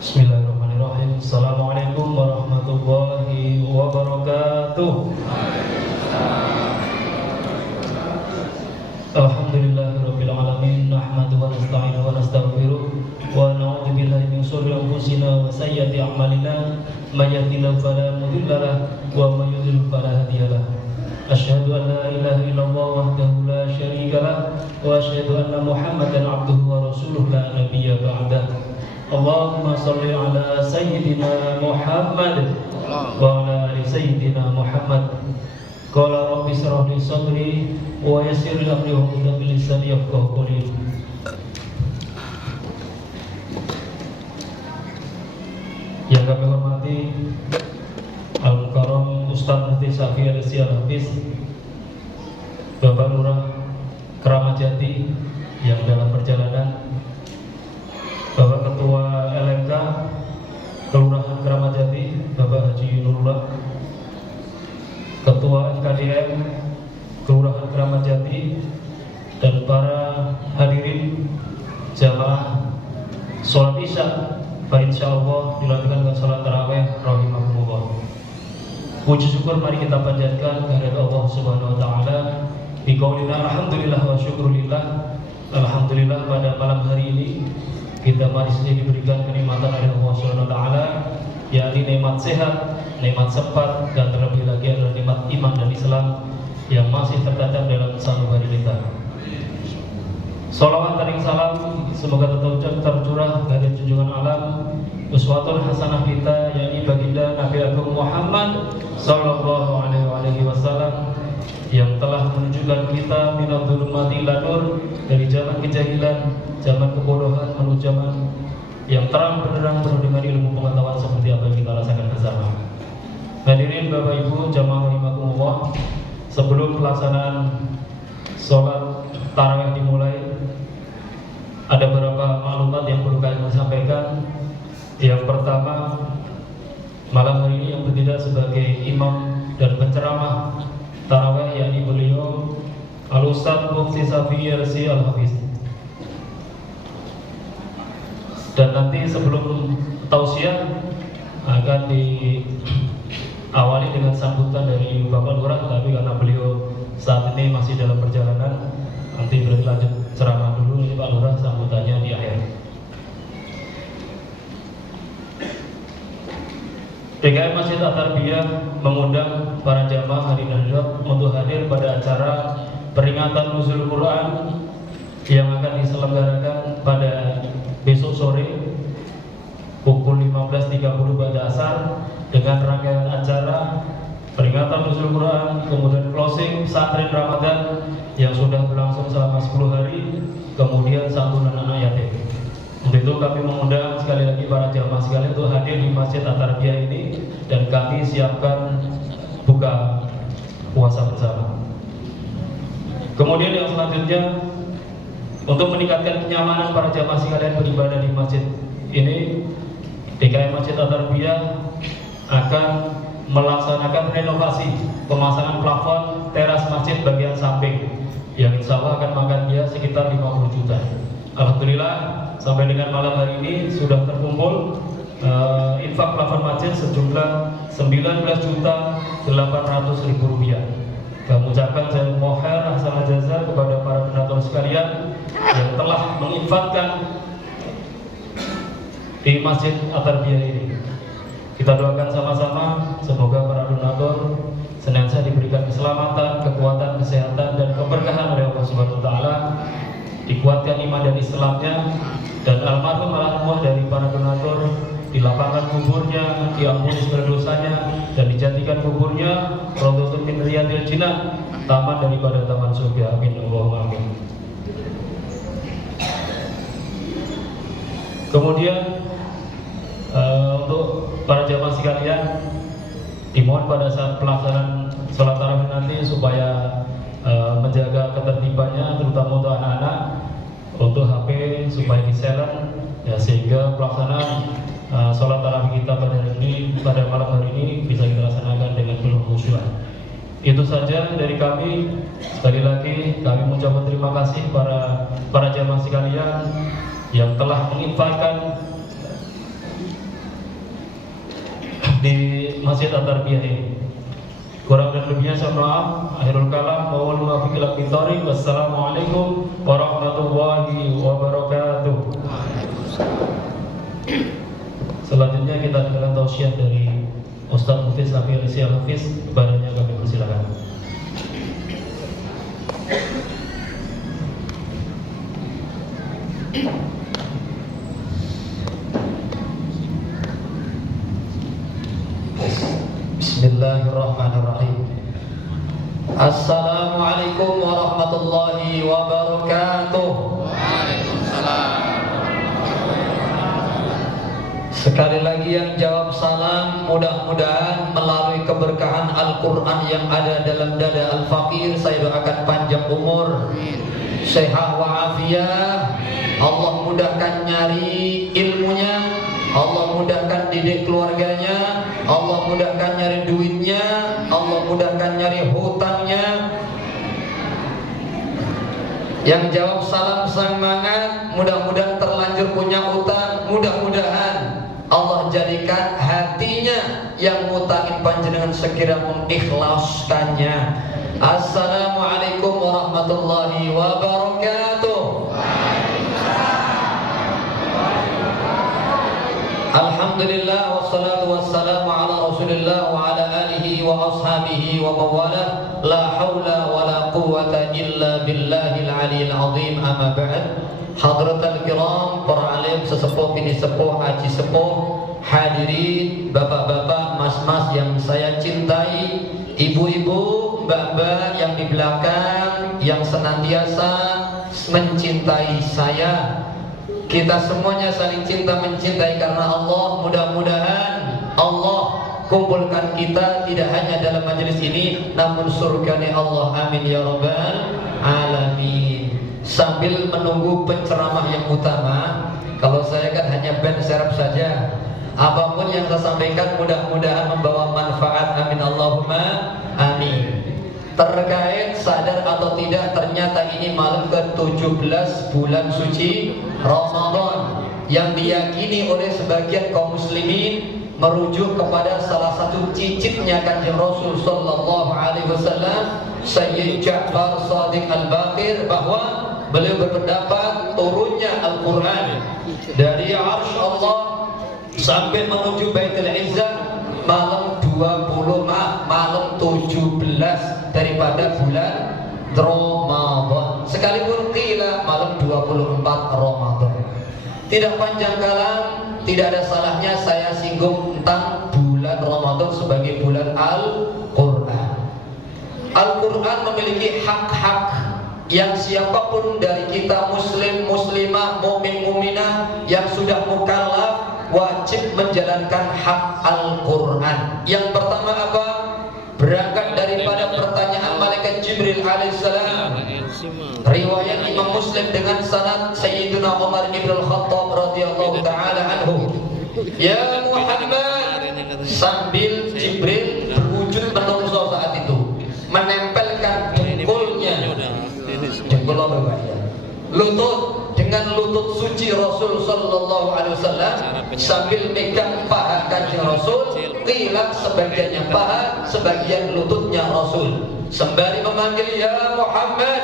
Bismillahirrahmanirrahim. Assalamualaikum warahmatullahi wabarakatuh. Alhamdulillahirabbil alamin. Nahmaduhu wa nasta'inuhu wa nastaghfiruh wa na'udzu billahi min shururi anfusina wa sayyiati a'malina. May yahdihillahu fala mudilla lahu wa may yudlil fala hadiya lahu. Asyhadu an la ilaha illallah wahdahu la syarika lahu wa asyhadu anna Muhammadan 'abduhu wa rasuluhu la nabiyya ba'dahu. Allahumma salli ala Sayyidina Muhammad wa ala ali Sayyidina Muhammad. Qala rabbi shrah li sadri wa yassir li amri wahlul 'uqdatam min lisani yafqahu qawli. Yang kami hormati Al-Mukarram Ustaz Mufti Syafi'i Al-Syi Al-Hafiz, Bapak Lurah Keramat Jati yang dalam perjalanan, Bapak Ketua LMK Kelurahan Keramat Jati, Bapak Haji Nurullah, Ketua FKDM Kelurahan Keramat Jati, dan para hadirin jamaah sholat isya. Insyaallah dilanjutkan dengan sholat tarawih rahimakumullah. Puji syukur mari kita panjatkan kehadirat Allah Subhanahu wa taala. Biqaulina alhamdulillah wa syukrulillah. Alhamdulillah pada malam hari ini kita masih saja diberikan kenikmatan oleh Allah Subhanahu wa taala, yakni nikmat sehat, nikmat sempat, dan terlebih lagi adalah nikmat iman dan Islam yang masih tertanam dalam sanubari kita. Salawat dan salam semoga tetap tercurah dari junjungan alam uswatun hasanah kita, yakni baginda Nabi Agung Muhammad sallallahu alaihi wasallam, yang telah menunjukkan kita minal dzulumati ila nur, dari zaman kejahilan, zaman kebodohan menuju zaman yang terang benderang penuh dengan ilmu pengetahuan seperti apa yang kita rasakan bersama. Hadirin Bapak Ibu jamaah rahimakumullah, sebelum pelaksanaan sholat tarawih dimulai, ada beberapa maklumat yang perlu kami sampaikan. Yang pertama, malam hari ini yang bertindak sebagai imam dan penceramah tarawih yakni beliau Al-Ustaz Mufti Syafi'i Al-Syi Al-Hafiz. Dan nanti sebelum tausiah akan diawali dengan sambutan dari Bapak Lurah, tapi karena beliau saat ini masih dalam perjalanan, nanti berlanjut ceramah dulu. Ini Pak Lurah, sambutannya di akhir. DKM Masjid At-Tarbiyah mengundang para jamaah hadirin hadirat untuk hadir pada acara peringatan Nuzul Quran yang akan diselenggarakan pada besok sore pukul 15.30 pada asar, dengan rangkaian acara peringatan Nuzul Quran, kemudian closing pesantren Ramadan yang sudah berlangsung selama 10 hari, kemudian santunan anak yatim. Untuk itu kami mengundang sekali lagi para jamaah sekalian untuk hadir di Masjid At-Tarbiyah ini, dan kami siapkan buka puasa bersama. Kemudian yang selanjutnya, untuk meningkatkan kenyamanan para jamaah sekalian beribadah di masjid ini, DKM Masjid At-Tarbiyah akan melaksanakan renovasi pemasangan plafon teras masjid bagian samping, yang insya Allah akan makan biaya sekitar 50 juta. Alhamdulillah sampai dengan malam hari ini sudah terkumpul infak plafon masjid sejumlah 19.800.000 rupiah. Kami ucapkan jazakallahu khairan hasanal jazaa kepada para donatur sekalian yang telah menginfakkan di Masjid At-Tarbiyah ini. Kita doakan sama-sama semoga para donatur senantiasa diberikan keselamatan, kekuatan, kesehatan, dan keberkahan oleh Allah Subhanahu wa taala, dikuatkan iman dan Islamnya, dan almarhum almarhumah dari para donatur dilapangkan kuburnya, diampuni segala dosanya, dan dijadikan kuburnya raudhatun min riyadil jinnah, taman daripada taman surga. Amin Allahumma amin. Kemudian untuk para jamaah sekalian, dimohon pada saat pelaksanaan sholat tarawih nanti supaya menjaga ketertibannya, terutama untuk anak-anak, untuk HP supaya di-silent ya, sehingga pelaksanaan sholat tarawih kita pada malam hari ini bisa kita laksanakan dengan penuh khusyuk. Itu saja dari kami. Sekali lagi kami mengucapkan terima kasih para jamaah sekalian yang telah menginfakkan di Masjid At-Tarbiyah ini. Kurang dan lebihnya saya maaf. Akhirul kalam wa wal muwaffiq ila aqwamit. Wassalamualaikum warahmatullahi wabarakatuh. Selanjutnya kita dengarkan tausiah dari Ustaz Mufti Safi Al-Hafiz. Kepadanya kami persilakan. Bismillahirrahmanirrahim. Assalamualaikum warahmatullahi wabarakatuh. Waalaikumsalam. Sekali lagi yang jawab salam, mudah-mudahan melalui keberkahan Al-Quran yang ada dalam dada Al-Faqir, saya doakan panjang umur, sehat wa'afiyah. Allah mudahkan nyari ilmunya, Allah mudahkan didik keluarganya, Allah mudahkan nyari duitnya, Allah mudahkan nyari hutangnya. Yang jawab salam semangat, mudah-mudahan terlanjur punya utang, mudah-mudahan Allah jadikan hatinya yang ngutangin panjenengan segera mengikhlaskannya. Assalamualaikum warahmatullahi wabarakatuh. Alhamdulillah wassalatu wassalamu ala Rasulillah wa ala alihi wa ashabihi wa mawala. La haula wa la quwwata illa billahil aliyil azim. Amma ba'd. Hadratul kiram, para alim, sesepuh, bini sepuh, haji sepuh, hadirin, bapak-bapak, mas-mas yang saya cintai, ibu-ibu, mbak-mbak yang di belakang, yang senantiasa mencintai saya. Kita semuanya saling cinta mencintai karena Allah. Mudah-mudahan Allah kumpulkan kita tidak hanya dalam majelis ini, namun surganya Allah. Amin ya rabbal alamin. Sambil menunggu penceramah yang utama, kalau saya kan hanya ban serep saja. Apapun yang saya sampaikan mudah-mudahan membawa manfaat. Amin Allahumma amin. Terkait sadar atau tidak, ternyata ini malam ke-17 bulan suci Ramadan yang diyakini oleh sebagian kaum muslimin merujuk kepada salah satu cicitnya Kanjeng Rasul sallallahu alaihi wasallam, Sayyid Ja'far Shadiq Al-Baqir, bahwa beliau berpendapat turunnya Al-Quran dari arsy Allah sampai menuju Baitul Izzah malam 17 daripada bulan Ramadan, sekalipun qila malam 24 Ramadan. Tidak panjang kalam, tidak ada salahnya saya singgung tentang bulan Ramadan sebagai bulan Al-Quran. Al-Quran memiliki hak-hak yang siapapun dari kita, muslim, muslimah, mu'min, mu'minah yang sudah mukallaf wajib menjalankan hak Al-Quran. Yang pertama apa? Berangkat daripada pertanyaan malaikat Jibril alaihissalam, riwayat Imam Muslim dengan sanad Sayyidina Umar ibn al-Khattab radhiyallahu ta'ala anhu, ya Muhammad, sambil Jibril berwujud menungso saat itu menempelkan dengkulnya, dengkul berbahaya, lutut dengan lutut suci Rasul sallallahu alaihi wasallam sambil megang paha Kanjeng Rasul. Qila sebagiannya paha, sebagian lututnya Rasul, sembari memanggil, ya Muhammad,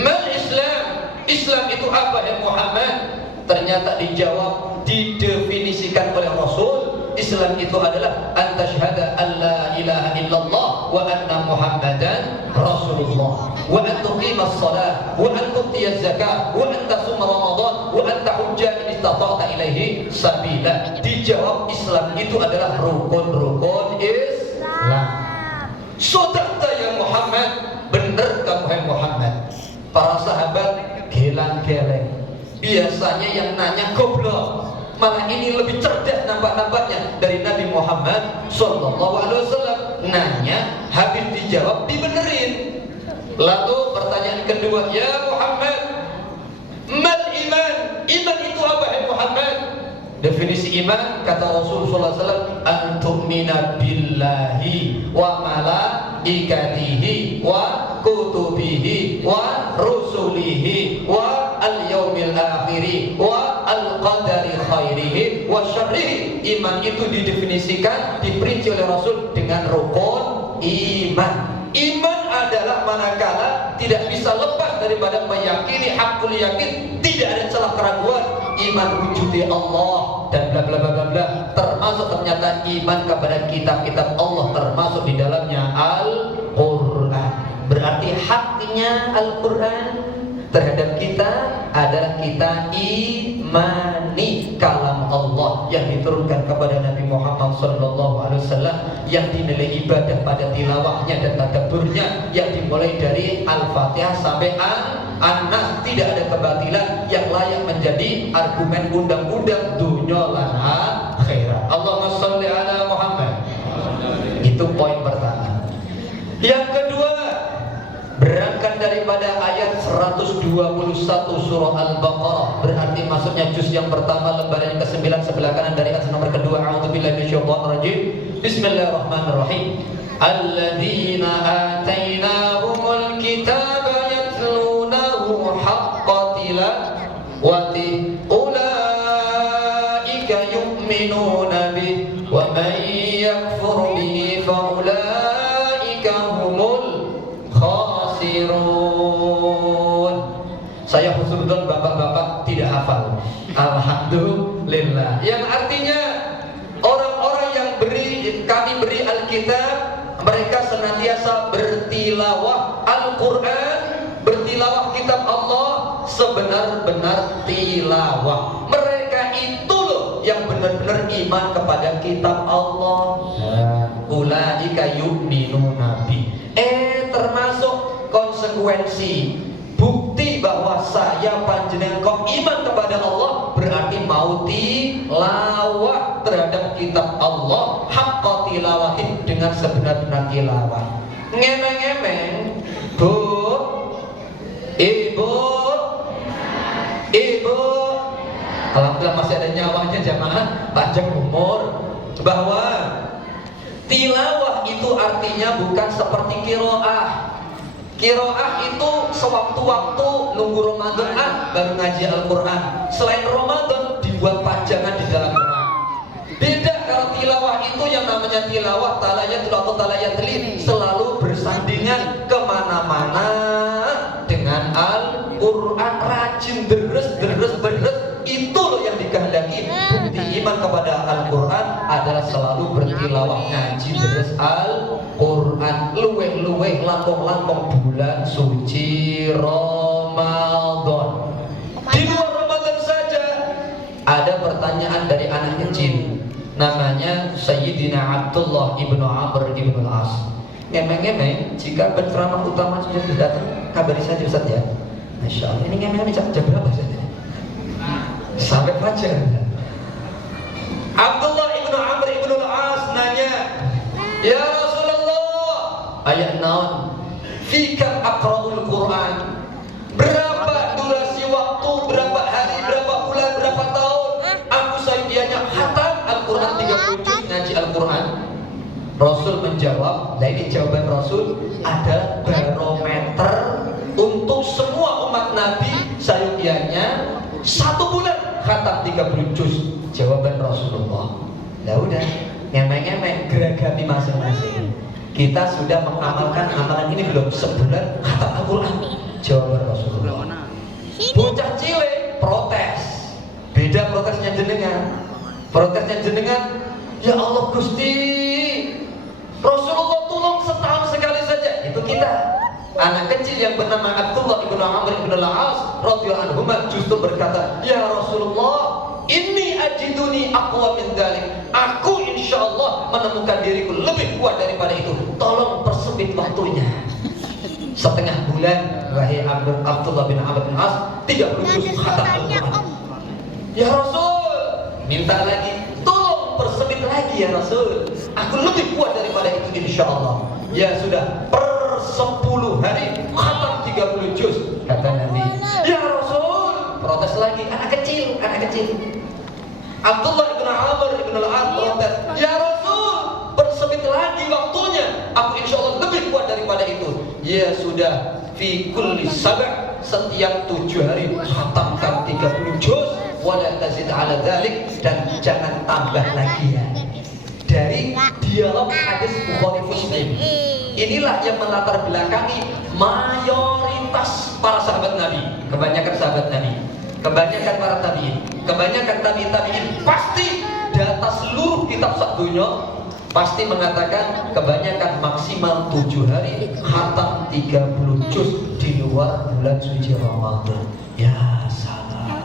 mal Islam, Islam itu apa ya Muhammad? Ternyata dijawab, didefinisikan oleh Rasul, Islam itu adalah antasyhada alla ilaha illallah wa anna Muhammadan Rasulullah, wa an tuqimas shalah, wa an tu'tiyaz zakah, wa an tasuma Ramadan, wa an tahujja in istata'ta ilaihi sabila. Dijawab, Islam itu adalah rukun-rukun Islam. Sodaqta ya Muhammad, benar kamu hai Muhammad. Para sahabat gelang-geleng. Biasanya yang nanya goblok, malah ini lebih cerdas nampak-nampaknya dari Nabi Muhammad sallallahu alaihi wasallam. Nanya, habis dijawab, dibenerin. Lalu pertanyaan kedua, ya Muhammad, mal iman, iman itu apa ya Muhammad? Definisi iman kata Rasulullah SAW, antu'mina billahi wa malaikatihi wa kutubihi wa rusulihi wa al-yawmil akhiri wa al-qadari khairihi wa syarrihi. Iman itu didefinisikan, diperinci oleh Rasul dengan rukun iman. Iman adalah manakala tidak bisa lepas daripada meyakini hakul yakin, tidak ada celah keraguan iman wujudi Allah dan bla bla bla bla bla. Termasuk ternyata iman kepada kitab-kitab Allah, termasuk di dalamnya Al-Qur'an. Berarti haknya Al-Qur'an terhadap kita adalah kita imani kalam Allah yang diturunkan kepada Nabi Muhammad SAW, yang dinilai ibadah pada tilawahnya dan tadabburnya, yang dimulai dari Al-Fatihah sampai An-Nas. Tidak ada kebatilan yang layak menjadi argumen undang-undang dunya lan akhirat. Allahumma sholli ala Muhammad. Itu poin pertama. Yang kedua, berangkat daripada ayat 121 surah Al-Baqarah, berarti maksudnya juz yang pertama lembaran yang ke-9 sebelah kanan dari ayat nomor kedua. A'udzubillahi minasyaitonir rajim. Bismillahirrahmanirrahim. Alladzina atainahumul kitaba yatlunahu haqqa tilawati ulaika yu'minuna bih wa man yakfur bihi fa ulaika humul khasirun. Saya husnudzon bapak-bapak tidak hafal. Alhamdulillah. Yang artinya orang-orang yang kami beri Alkitab, mereka senantiasa bertilawah Al-Quran, bertilawah kitab Allah sebenar-benar tilawah. Mereka itu loh yang benar-benar iman kepada kitab Allah. Ulaika yu'minuna bi. Termasuk konsekuensi bukti bahwa saya panjenengan kau iman kepada Allah, berarti mau tilawah terhadap kitab Allah haqqa tilawatin, dengan sebenar-benar tilawah. Ngemeng-ngemeng, Bu, Ibu, alhamdulillah masih ada nyawanya jamaah, panjang umur, bahwa tilawah itu artinya bukan seperti kiroah. Kiroah itu sewaktu-waktu nunggu Ramadan baru ngaji Al-Quran. Selain Ramadan dibuat pajangan di dalam Quran. Beda kalau tilawah itu, yang namanya tilawah talayatul atau talayatli, selalu bersandingan kemana-mana dengan Al-Quran, rajin deres. Itu loh yang dikehendaki. Bukti iman kepada Al-Quran adalah selalu bertilawah, ngaji deres Al-Quran, luweh-luweh lampung-lampung bulan suci Ramadan. Di luar Ramadan saja ada pertanyaan dari anak kecil, namanya Sayyidina Abdullah ibnu Amr ibnu al-As. Ngemeng-ngemeng, jika penceramah utama sudah datang, kabari saja Ustaz ya. Masya Allah, ini ngemeng-ngemeng jam berapa saja? Sampai fajar. Abdullah ibnu Amr ibnu al-As nanya, ya Rasulullah, ayat naon fikam aqra'ul Quran, berapa durasi waktu, berapa hari, berapa bulan, berapa tahun aku sayangnya khatam Al-Quran 30 juz, ngaji Al-Quran. Rasul menjawab, nah ini jawaban Rasul adalah barometer untuk semua umat Nabi, sayangnya 1 bulan khatam 30 juz. Jawaban Rasulullah. Ya udah, ngemeng-ngemeng, geragati masing-masing. Kita sudah mengamalkan amalan ini belum? Sebulan khatam Al-Quran. Jawaban Rasulullah. Bocah cilik protes. Beda protesnya jenengan. Protesnya jenengan, ya Allah Gusti, Rasulullah tolong setahun sekali saja. Itu kita. Anak kecil yang bernama Abdullah ibnu Amr ibnu al-As radhiyallahu anhu justru berkata, ya Rasulullah, inni ajiduni aqwa min dzalik. Aku insyaallah menemukan diriku lebih kuat daripada itu. Tolong persempit waktunya. Setengah bulan, wahai Abdullah bin Amr bin As, 30 juz khatam Al-Quran. Ya Rasul, minta lagi, tolong persempit lagi ya Rasul. Aku lebih kuat daripada itu insyaallah. Ya sudah, per 10 hari khatam 30 juz, kata Nabi. Ya Rasul, protes lagi, anak kecil. Abdullah ibn Amr ibn al-As protes, ya Rasul, persempit lagi waktunya, aku insyaallah lebih kuat daripada itu. Ya sudah, fi kulli sab', setiap 7 hari khatamkan 30 juz. wala tazid 'ala dzalik, dan jangan tambah lagi ya. Dari dialog hadis Bukhari Muslim. Inilah yang melatar belakangi mayoritas para sahabat Nabi, kebanyakan sahabat Nabi, kebanyakan para tabi'in, kebanyakan tabi'in pasti di atas seluruh kitab sak dunya pasti mengatakan kebanyakan maksimal 7 hari, khatam 30 juz di luar bulan suci Ramadan. Ya salah.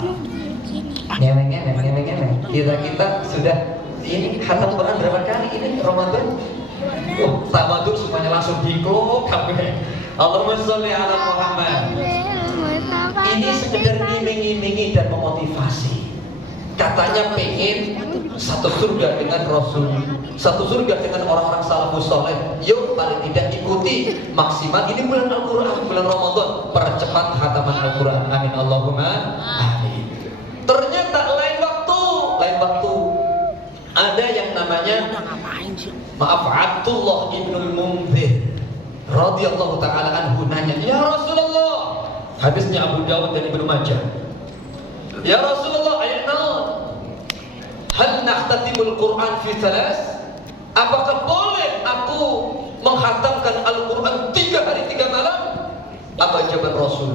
Ngemeng. Kita sudah ini khatam Quran berapa kali ini Ramadan? Tamadun semuanya langsung diklop kabeh. Allahumma sholli ala Muhammad. Ini sekedar ngiming-ngimingi dan memotivasi. Katanya pengen satu surga dengan Rasul, satu surga dengan orang-orang salafus soleh. Yuk paling tidak ikuti maksimal. Ini bulan Al-Quran, bulan Ramadan, percepat khataman Al-Quran. Amin Allahumma amin. Ternyata lain waktu ada yang namanya Abdullah ibnul Munzir radhiyallahu taala anhu nanya, ya Rasulullah, hadisnya Abu Dawud dan Ibnu Majah. Ya Rasulullah, ayatna hal nakhtatimul Quran fi thalas? Apakah boleh aku menghatamkan Al-Quran 3 hari 3 malam? Apa jawaban Rasul?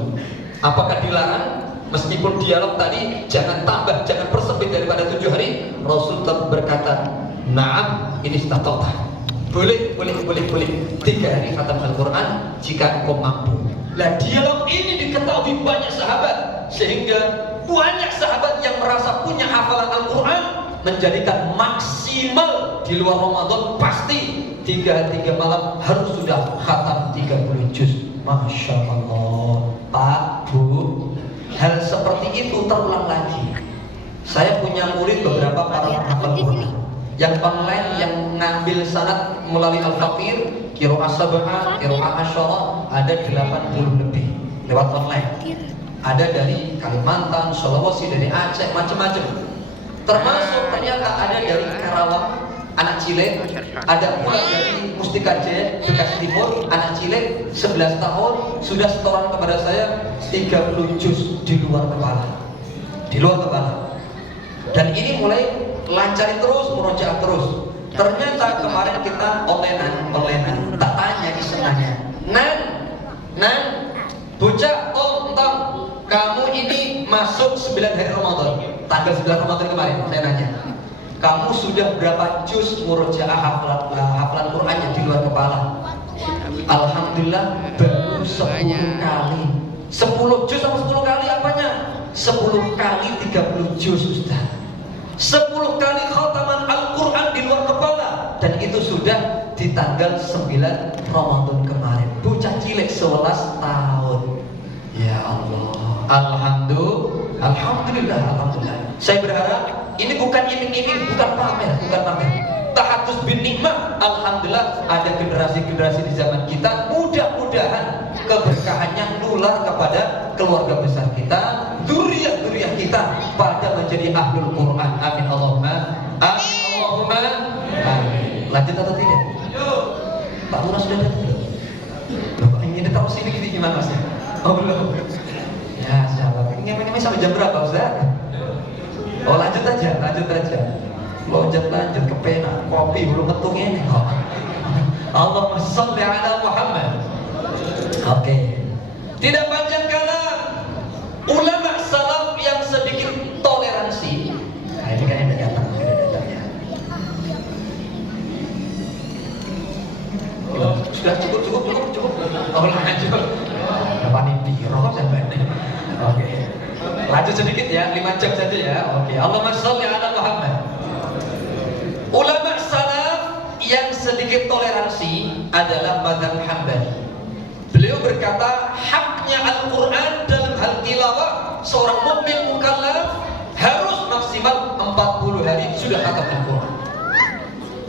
Apakah dilarang? Meskipun dialog tadi jangan tambah, jangan persempit daripada 7 hari, Rasul tetap berkata, "Na'am, ini istata'ta." Boleh. 3 hari khatam Al-Quran jika engkau mampu. Lah dialog ini diketahui banyak sahabat, sehingga banyak sahabat yang merasa punya hafalan Al-Quran menjadikan maksimal di luar Ramadan pasti 3 malam harus sudah khatam 30 juz. Masya Allah. Pak, Bu, hal seperti itu terulang lagi. Saya punya murid beberapa para penghafal Quran yang online, yang ngambil sanad melalui Al-Faqir, Qiraah Sab'ah, Qiraah Asyara, ada 80 lebih lewat online. Ada dari Kalimantan, Sulawesi, dari Aceh, macam-macam. Termasuk ternyata ada dari Karawang, anak Cilek, ada pula dari Mustika Jaya, Bekasi Timur, anak Cilek, 11 tahun, sudah setoran kepada saya 30 juz di luar kepala. Dan ini mulai lancari terus, murojaah terus. Ternyata kemarin kita onlinean, tak tanya isenanya, Nan, bocah, tong, kamu ini masuk 9 hari Ramadan, tanggal 9 Ramadan kemarin, saya nanya, kamu sudah berapa juz murojaah hafalan Qurannya di luar kepala? Alhamdulillah baru 10 kali. 10 juz sama 10 kali apanya? 10 kali 30 juz, Ustaz. 10 kali khataman Al-Quran di luar kepala, dan itu sudah di tanggal 9 Ramadan kemarin. Bocah cilik 11 tahun. Ya Allah, Alhamdulillah. Saya berharap ini bukan iming-iming, bukan pamer. Tahatus bin nikmah. Alhamdulillah ada generasi-generasi di zaman kita, mudah-mudahan keberkahannya nular kepada keluarga besar kita, zuriat-zuriat kita pada menjadi ahlul Quran. Amin Allahumma amin. Lanjut atau tidak? Pak Lurah sudah datang belum? Loh, ini tahu sini gimana Mas? Oh belum. Ya siapa? Ini sampai jam berapa Ustaz? Oh lanjut aja. Lanjut ke pena, kopi belum metung ini. Allahumma sholli ala Muhammad. Oke. Tidak panjang kalam, ulama salaf yang sedikit toleransi. Nah, ini kan ada datangnya. Sudah cukup. Oh lanjut. Apa nih biro sampai? Oke. Lanjut sedikit ya, 5 jam saja ya. Oke. Allahumma sholli ala Muhammad. Ulama salaf yang sedikit toleransi adalah mazhab Hambali. Beliau berkata, haknya Al-Quran dalam hal tilawah seorang mukmin mukallaf harus maksimal 40 hari sudah khatam Al-Quran.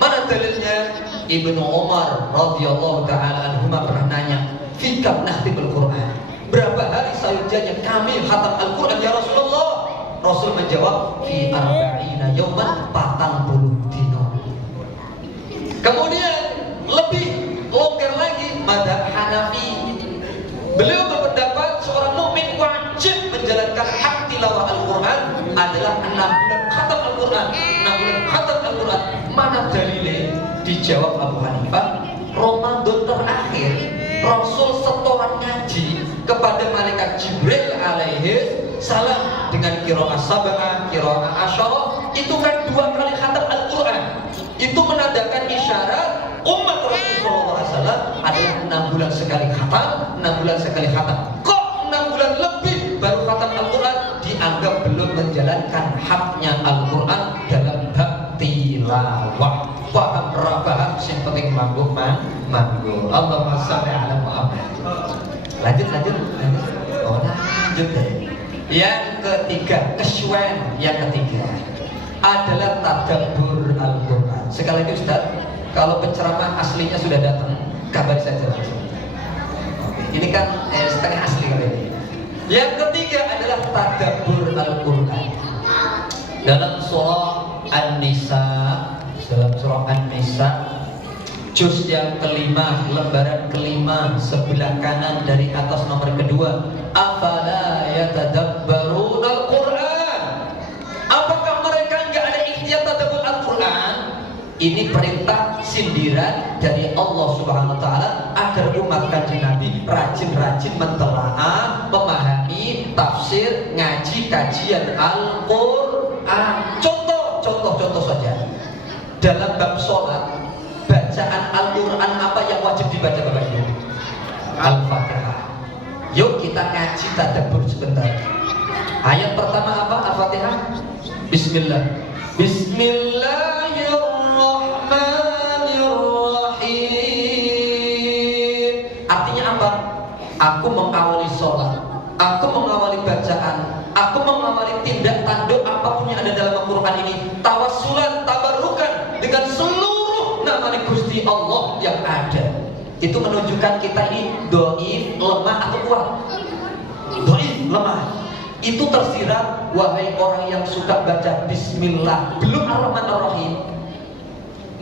Mana dalilnya? Ibnu Umar radhiyallahu taala anhuma pernah nanya, "Fi kam nakhtimul Quran?" Berapa hari saja kami khatam Al-Quran ya Rasulullah? Rasul menjawab, "Fi arba'ina yawman, 40 dina." Kemudian lebih longgar lagi mazhab Hanafi. Beliau berpendapat seorang mukmin wajib menjalankan hak tilawah Al-Quran adalah Al-Quran, 6 bulan khatam Al-Quran. Mana dalilnya? Dijawab Abu Hanifah, Ramadan terakhir Rasul setoran ngaji kepada malaikat Jibril alaihi salam dengan qiraah sab'ah, qiraah asyarah, itu kan 2 kali khatam Al-Quran. Itu menandakan isyarat umat Rasulullah SAW adalah 6 bulan sekali khatam, 6 bulan sekali khatam. Kok 6 bulan lebih baru khatam Al-Quran? Dianggap belum menjalankan haknya Al-Quran dalam bab tilawah. Paham paham yang penting manggung manggung. Allahumma shalli ala Muhammad. Lanjut. Oh, lanjut deh. Yang ketiga, kesyuan yang ketiga adalah tadabbur Al-Quran. Sekali lagi Ustaz, kalau penceramah aslinya sudah datang, kabari saja langsung. Oke, ini kan setengah asli kali ini. Yang ketiga adalah tadabbur Al-Quran. Dalam surah An-Nisa, juz yang kelima, lembaran kelima, sebelah kanan dari atas nomor kedua. Afala yatadabbaruna Al-Quran? Apakah mereka enggak ada ikhtiar tadabbur Al-Quran? Ini perintah sindiran dari Allah Subhanahu wa taala agar umat Kanjeng Nabi rajin-rajin mentelaah, memahami tafsir, ngaji kajian Al-Quran. Contoh saja. Dalam bab sholat, bacaan Al-Quran apa yang wajib dibaca Bapak Ibu? Al-Fatihah. Yuk kita ngaji tadabbur sebentar. Ayat pertama apa Al-Fatihah? Bismillah. Bismillahirrahmanirrahim. Artinya apa? Aku mengawali sholat, aku mengawali bacaan, aku mengawali tindak tanduk apapun yang ada dalam Al-Quran ini, tawassulan, tabarukan dengan seluruh nama Gusti Allah yang ada. Itu menunjukkan kita ini dhaif, lemah atau kuat? Dhaif, lemah. Itu tersirat, wahai orang yang suka baca Bismillah belum Ar-Rahman Ar-Rahim,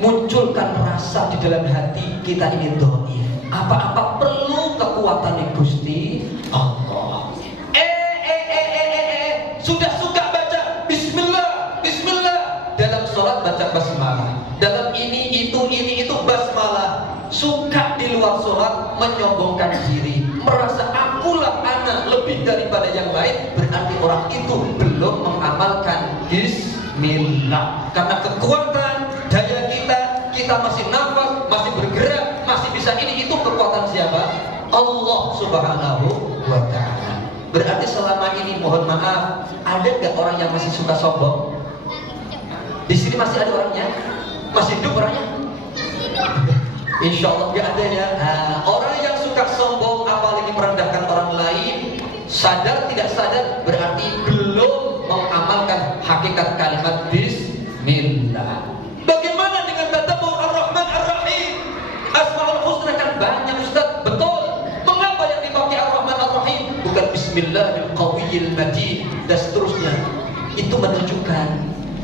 munculkan rasa di dalam hati kita ini dhaif. Apa-apa perlu kekuatan Gusti Allah. Sudah suka baca Bismillah dalam sholat baca basmalah, dalam ini itu basmalah. Suka di luar sholat menyombongkan diri, merasa akulah anak lebih daripada yang lain, berarti orang itu belum mengamalkan Bismillah. Karena kekuatan daya kita masih nafas, masih bergerak, masih bisa ini, itu kekuatan siapa? Allah Subhanahu wa ta'ala. Berarti selama ini, mohon maaf, ada nggak orang yang masih suka sombong? Di sini masih ada orangnya? Masih hidup orangnya? Insya Allah nggak ada ya. Orang yang suka sombong, apalagi merendahkan orang lain, sadar tidak sadar, berarti belum mengamalkan hakikat kalimat Bismillah. Bagaimana dengan tadabbur Ar-Rahman Ar-Rahim? Asmaul Husna kan banyak Ustaz, betul. Mengapa yang dipakai Ar-Rahman Ar-Rahim bukan Bismillahil Qawiyil Matin dan seterusnya? Itu menunjukkan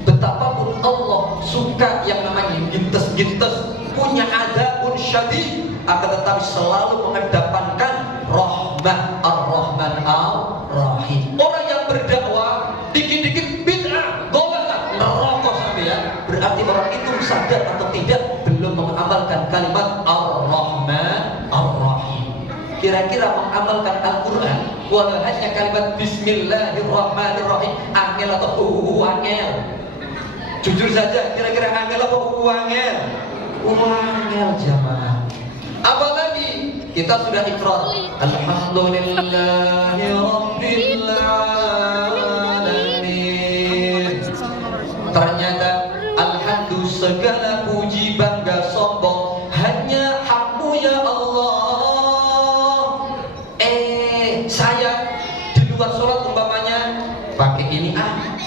betapapun Allah suka yang namanya gintes-gintes, punya adabun syadid, akan tetapi selalu mengedepankan rahmat Ar-Rahman Ar-Rahim. Orang yang berdakwah dikit-dikit bid'ah, dhalalah, neraka sampai ya. Berarti orang itu sadar atau tidak belum mengamalkan kalimat Ar-Rahman Ar-Rahim. Kira-kira mengamalkan Al-Quran walau hanya kalimat Bismillahirrahmanirrahim, angel atau angel? Jujur saja, kira-kira angel apa angel? Angel jamaah. Apalagi kita sudah ikrar Alhamdulillahi Rabbil Alamin. Ternyata alhamdulillah segala puji bangga sombong hanya Hakmu ya Allah. Saya di luar sholat umpamanya pakai ini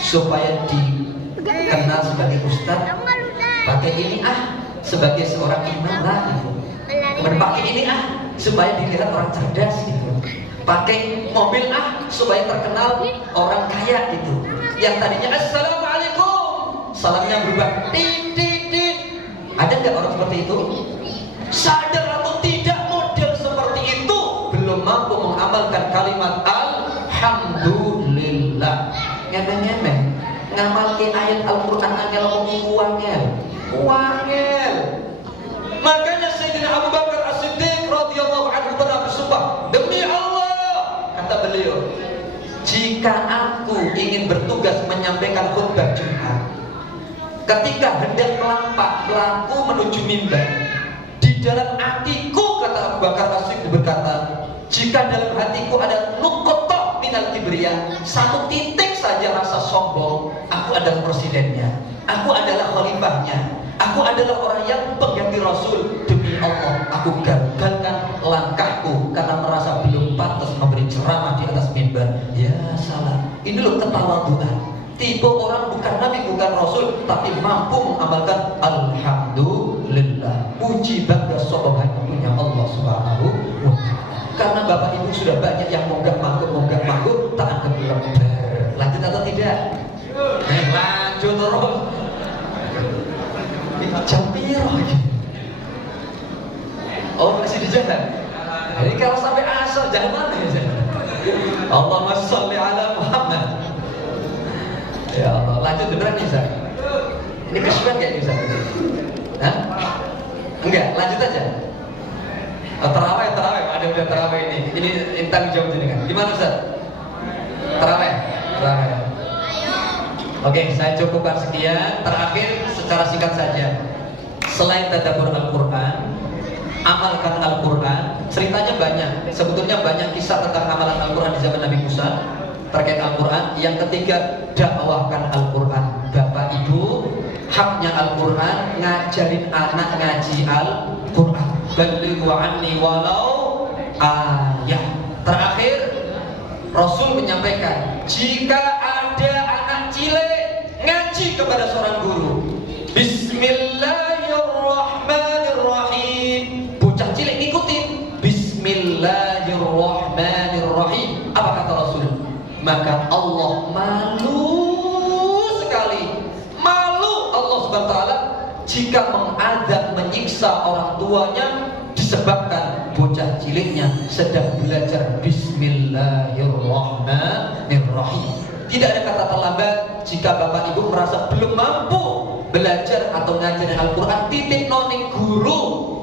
supaya dikenal sebagai ustaz, pakai ini sebagai seorang imam lah gitu. Kemudian pakai ini supaya dilihat orang cerdas gitu. Pakai mobil supaya terkenal orang kaya gitu. Yang tadinya assalamualaikum, salamnya berubah tit tit tit. Ada nggak orang seperti itu? Sadar atau tidak model seperti itu belum mampu mengamalkan kalimat alhamdulillah. Ngemeng-ngemeng ngamalke ayat Al-Qur'an angel wangel. Wangel. Makanya Sayyidina Abu Bakar As-Siddiq radhiyallahu anhu pernah bersumpah, demi Allah, kata beliau, jika aku ingin bertugas menyampaikan khutbah Jumat, ketika hendak melaku menuju mimbar, di dalam hatiku, kata Abu Bakar As-Siddiq berkata, jika dalam hatiku ada nuqtah minal kibriya, satu titik saja rasa sombong, aku adalah presidennya, aku adalah khalifahnya, aku adalah orang yang pengganti Rasul, demi Allah aku gagalkan langkahku karena merasa belum pantas memberi ceramah di atas mimbar. Ya salah, ini loh ketawaduan. Tipe orang bukan Nabi, bukan Rasul, tapi mampu mengamalkan alhamdulillah. Puji bangga soal hanya punya Allah Subhanahu wa ta'ala. Karena Bapak Ibu sudah banyak yang monggak-mangguk, tak anggap lembar. Lanjut atau tidak? Lanjut terus. Jam piro lagi? Oh, masih di jalan. Jadi kalau sampai asal jangan mana ya? Allahumma sholli ala Muhammad. Ya Allah, lanjut beneran nih Ustaz. Ini kesukaan kayak Ustaz? Hah? Enggak, lanjut aja. Terawih, ada udah terawih ini. Ini tanggung jawab jenengan. Gimana Ustaz? Terawih. Oke, saya cukupkan sekian. Terakhir secara singkat saja. Selain tadabbur Al-Qur'an, amalkan Al-Qur'an. Ceritanya banyak. Sebetulnya banyak kisah tentang amalan Al-Qur'an di zaman Nabi Musa terkait Al-Qur'an. Yang ketiga, dakwahkan Al-Qur'an. Bapak Ibu, haknya Al-Qur'an, ngajarin anak ngaji Al-Qur'an. Balighu anni walau ayah. Terakhir, Rasul menyampaikan, jika ada anak cilik ngaji kepada seorang guru, Bismillahirrahmanirrahim, bocah cilik ikutin Bismillahirrahmanirrahim. Apa kata Rasul? Maka Allah malu sekali, malu Allah Subhanahu wa ta'ala jika mengadab menyiksa orang tuanya disebabkan bocah ciliknya sedang belajar Bismillahirrahmanirrahim. Tidak ada kata terlambat jika Bapak Ibu merasa belum mampu belajar atau ngajarin Al-Quran, titik noning guru.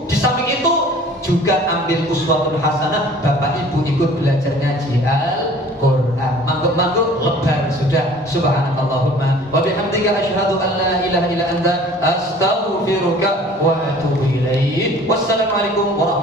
Di samping itu juga ambil uswatun hasanah, Bapak Ibu ikut belajar ngaji Al-Quran. Mangguk-mangguk lebar sudah. Subhanakallahumma wa bihamdika asyhadu an la ilaha illa anta astaghfiruka wa atubu ilaik. Wassalamualaikum warahmatullahi wabarakatuh.